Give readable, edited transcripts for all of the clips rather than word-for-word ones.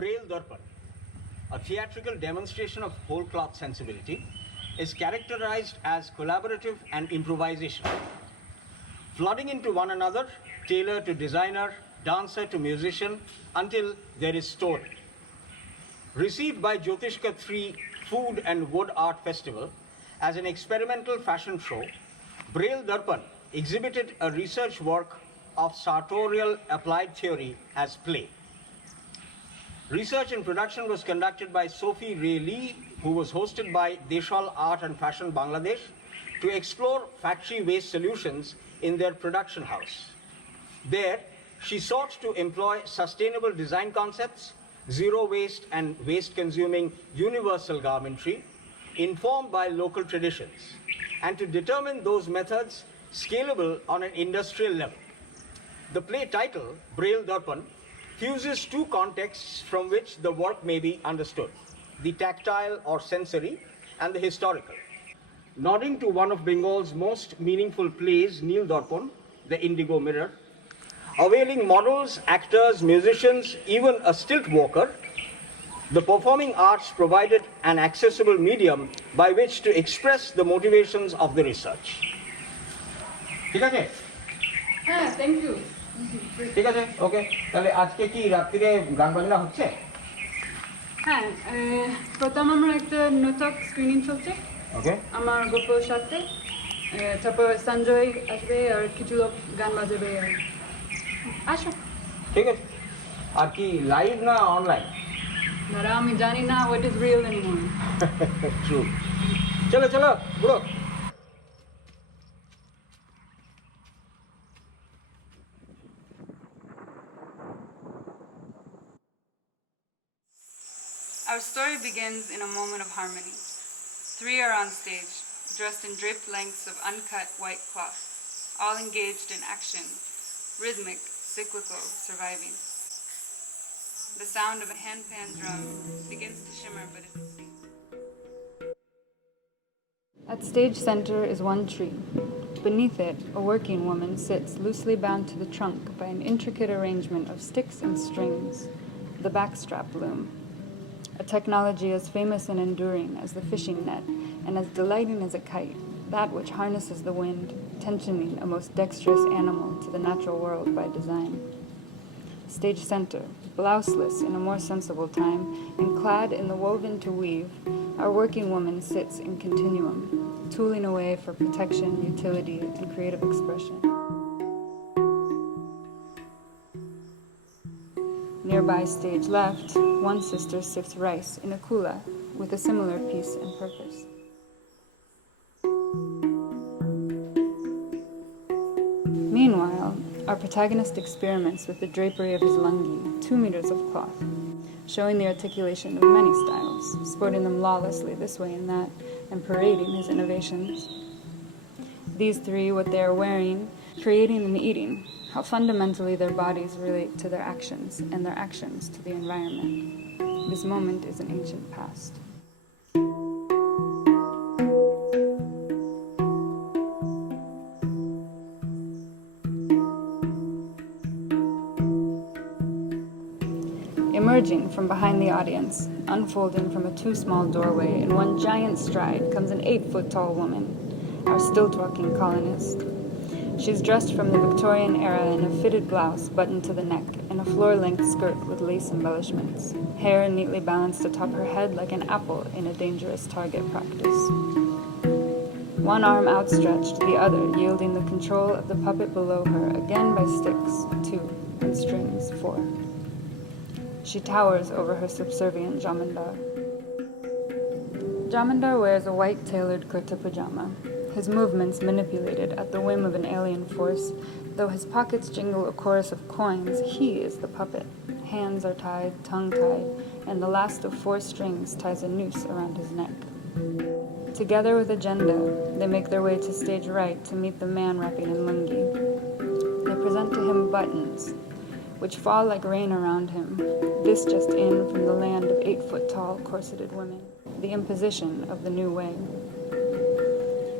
Braile Darpan, a theatrical demonstration of whole cloth sensibility, is characterized as collaborative and improvisation. Flooding into one another, tailor to designer, dancer to musician, until there is story. Received by Jyotishka 3 Food and Wood Art Festival as an experimental fashion show, Braile Darpan exhibited a research work of sartorial applied theory as play. Research and production was conducted by Sophie Ray Lee, who was hosted by Deshal Art and Fashion Bangladesh, to explore factory waste solutions in their production house. There, she sought to employ sustainable design concepts, zero waste and waste-consuming universal garmentry, informed by local traditions, and to determine those methods scalable on an industrial level. The play title, Braile Darpan, fuses two contexts from which the work may be understood, the tactile or sensory and the historical. Nodding to one of Bengal's most meaningful plays, Neel Darpan, The Indigo Mirror, availing models, actors, musicians, even a stilt walker, the performing arts provided an accessible medium by which to express the motivations of the research. ঠিক আছে? হ্যাঁ, thank you. ঠিক আছে, ওকে। তাহলে আজকে কি রাত্রিরে গান বাজনা হচ্ছে? হ্যাঁ, প্রথম আমার একটা নাটক স্ক্রিনিং চলছে। ওকে। আমার গল্পের সাথে তারপর সঞ্জয় আসবে আর কিছু লোক গান বাজাবে। আসো। ঠিক আছে। আর কি লাইভ না অনলাইন? দাঁড়া, আমি জানি না what is real anymore. True. চলো চলো, বুড়ো। Our story begins in a moment of harmony. 3 are on stage, dressed in draped lengths of uncut white cloth, all engaged in action, rhythmic, cyclical, surviving. The sound of a handpan drum begins to shimmer, but it's asleep. At stage center is one tree. Beneath it, a working woman sits loosely bound to the trunk by an intricate arrangement of sticks and strings, the backstrap loom. A technology as famous and enduring as the fishing net, and as delighting as a kite, that which harnesses the wind, tensioning a most dexterous animal to the natural world by design. Stage center, blouseless in a more sensible time, and clad in the woven to weave, our working woman sits in continuum, tooling away for protection, utility, and creative expression. Nearby stage left, one sister sifts rice in a kula with a similar piece and purpose. Meanwhile, our protagonist experiments with the drapery of his lungi, 2 meters of cloth, showing the articulation of many styles, sporting them lawlessly this way and that, and parading his innovations. These 3, what they are wearing, creating and eating, how fundamentally their bodies relate to their actions and their actions to the environment. This moment is an ancient past. Emerging from behind the audience, unfolding from a too small doorway in one giant stride comes an 8-foot-tall woman, our stilt-walking colonist. She's dressed from the Victorian era in a fitted blouse buttoned to the neck and a floor-length skirt with lace embellishments, hair neatly balanced atop her head like an apple in a dangerous target practice. One arm outstretched, the other yielding the control of the puppet below her, again by sticks, 2, and strings, 4. She towers over her subservient Jamandar. Jamandar wears a white tailored kurta pajama, his movements manipulated at the whim of an alien force. Though his pockets jingle a chorus of coins, he is the puppet. Hands are tied, tongue tied, and the last of 4 strings ties a noose around his neck. Together with agenda, they make their way to stage right to meet the man wrapping in lungi. They present to him buttons, which fall like rain around him, this just in from the land of 8-foot-tall corseted women, the imposition of the new way.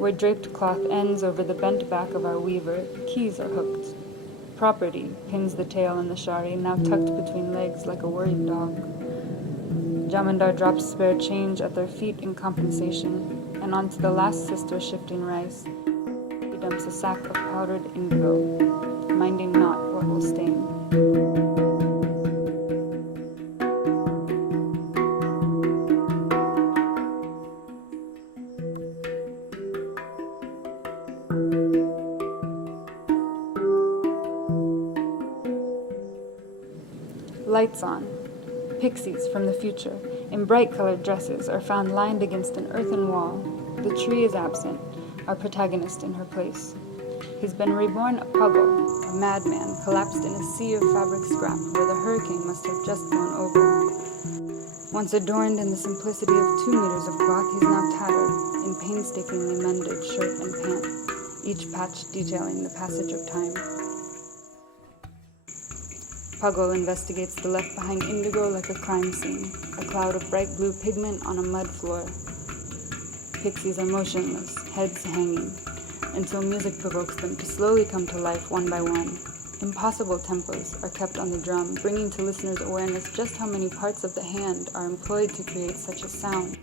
Where draped cloth ends over the bent back of our weaver, keys are hooked. Property pins the tail in the shari, now tucked between legs like a worried dog. Jamandar drops spare change at their feet in compensation, and onto the last sister shifting rice, he dumps a sack of powdered indigo, minding not what will stain. Lights on. Pixies from the future, in bright-colored dresses, are found lined against an earthen wall. The tree is absent, our protagonist in her place. He's been reborn a puggle, a madman collapsed in a sea of fabric scrap where the hurricane must have just blown over. Once adorned in the simplicity of 2 meters of cloth, he's now tattered, in painstakingly mended shirt and pant, each patch detailing the passage of time. Puggle investigates the left-behind indigo like a crime scene, a cloud of bright blue pigment on a mud floor. Pixies are motionless, heads hanging, until music provokes them to slowly come to life one by one. Impossible tempos are kept on the drum, bringing to listeners' awareness just how many parts of the hand are employed to create such a sound.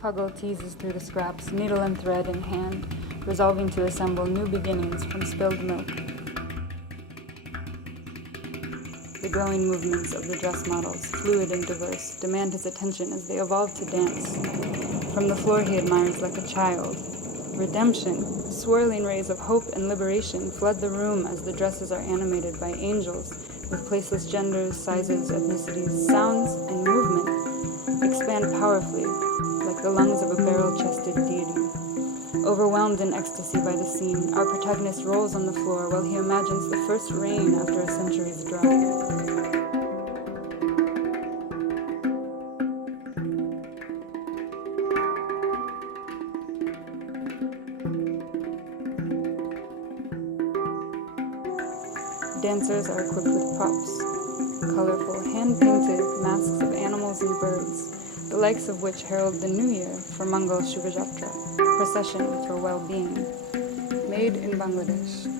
Puggle teases through the scraps, needle and thread in hand, resolving to assemble new beginnings from spilled milk. The growing movements of the dress models, fluid and diverse, demand his attention as they evolve to dance. From the floor he admires like a child. Redemption, swirling rays of hope and liberation flood the room as the dresses are animated by angels, with placeless genders, sizes, ethnicities, sounds, and movement expand powerfully, like the lungs of a barrel-chested deity. Overwhelmed in ecstasy by the scene, our protagonist rolls on the floor while he imagines the first rain after a century's drought. Dancers are equipped with props, colorful, hand-painted masks of animals and birds, the likes of which herald the new year for Mangal Shubhajatra, procession for well-being, made in Bangladesh.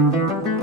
Thank you.